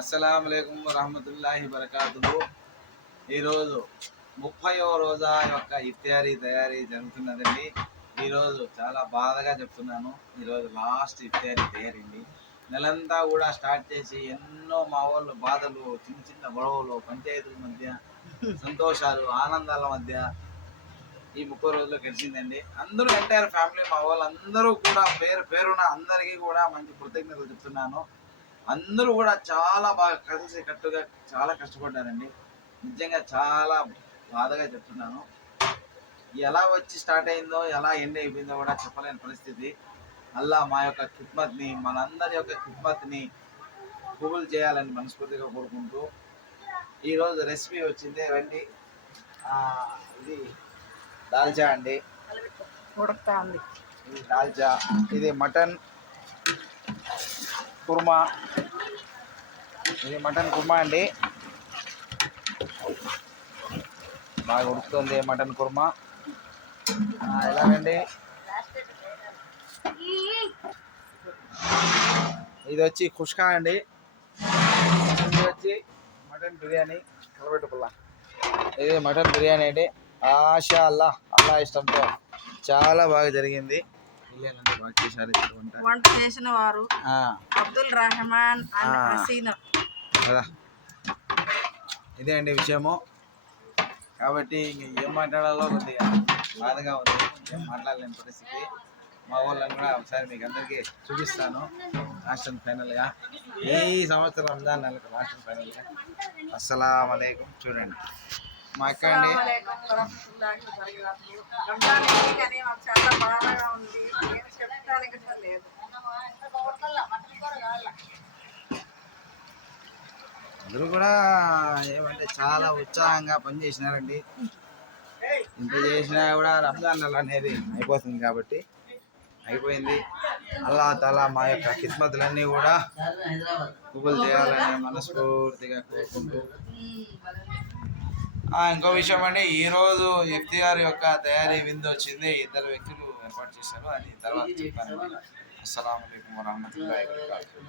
అస్సలాముఅలైకుం వరహమతుల్లాహి వబరకాతుహు. ఈరోజు 30వ రోజా యొక్క ఇఫ్తారీ తయారీ జరుగుతున్నదండి. ఈరోజు చాలా బాధగా చెప్తున్నాను, ఈరోజు లాస్ట్ ఇఫ్తారీ తయారీ. నెలంతా కూడా స్టార్ట్ చేసి ఎన్నో మా వాళ్ళు బాధలు, చిన్న చిన్న గొడవలు, పంచాయతీల మధ్య సంతోషాలు, ఆనందాల మధ్య ఈ 30 రోజుల్లో గడిచిందండి. అందరూ ఎంటైర్ ఫ్యామిలీ, మా వాళ్ళందరూ కూడా పేరు పేరున అందరికీ కూడా మంచి కృతజ్ఞతలు చెప్తున్నాను. అందరూ కూడా చాలా బాగా కలిసి కట్టుగా చాలా కష్టపడ్డారండి. నిజంగా చాలా బాధగా చెప్తున్నాను. ఎలా వచ్చి స్టార్ట్ అయిందో, ఎలా ఎండ్ అయిపోయిందో కూడా చెప్పలేని పరిస్థితి. అల్లా మా యొక్క ఖిద్మత్ని, మనందరి యొక్క ఖిద్మత్ని కబూల్ చేయాలని మనస్ఫూర్తిగా కోరుకుంటూ, ఈరోజు రెసిపీ వచ్చింది రండి. ఇది దాల్చా అండి, ఉడకతా ఉంది. ఇది దాల్చా, ఇది మటన్ కుర్మా, ఇది మటన్ కుర్మా అండి. బాగా ఉడుకుతుంది మటన్ కుర్మా. ఎలాగండి, ఇది వచ్చి ఖుష్కా అండి, ఇది వచ్చి మటన్ బిర్యానీ నిలబెట్టుకుల్లా. ఇది మటన్ బిర్యానీ అండి. ఆషా అల్లా, అల్లా ఇష్టంతో చాలా బాగా జరిగింది. వంట చేసిన వారు అబ్దుల్ రెహమాన్ అండ్ హసీనా. ఇదే అండి విషయము. కాబట్టి ఏం మాట్లాడాలో కొద్దిగా బాధగా ఉంది, ఏం మాట్లాడలేని పరిస్థితి. మా వాళ్ళని కూడా ఒకసారి మీకు అందరికీ చూపిస్తాను. లాస్ట్ అండ్ ఫైనల్గా ఈ సంవత్సరం రంజాన్ నెలకు లాస్ట్ అండ్ ఫైనల్గా. అస్సలాము అలైకుం. చూడండి మా అక్క అండి. చాలా బాధగా ఉంది, చెప్పడానికి లేదు. అందరూ కూడా ఏమంటే చాలా ఉత్సాహంగా పనిచేసినారండి. ఇంత చేసినా కూడా రంజాన్ నెల అనేది అయిపోతుంది కాబట్టి అయిపోయింది. అల్లా తాలా మా యొక్క ఖిద్మతులన్నీ కూడా కబూల్ చేయాలని మనస్ఫూర్తిగా కోరుకుంటూ, ఇంకో విషయం అండి, ఈరోజు ఇఫ్తియార్ యొక్క తయారీ విందు వచ్చింది. 2 వ్యక్తులు ఏర్పాటు చేశారు, అది తర్వాత చెప్తానండి. అస్సలాము అలైకుం వరహమతుల్లాహి వబరకాతుహు.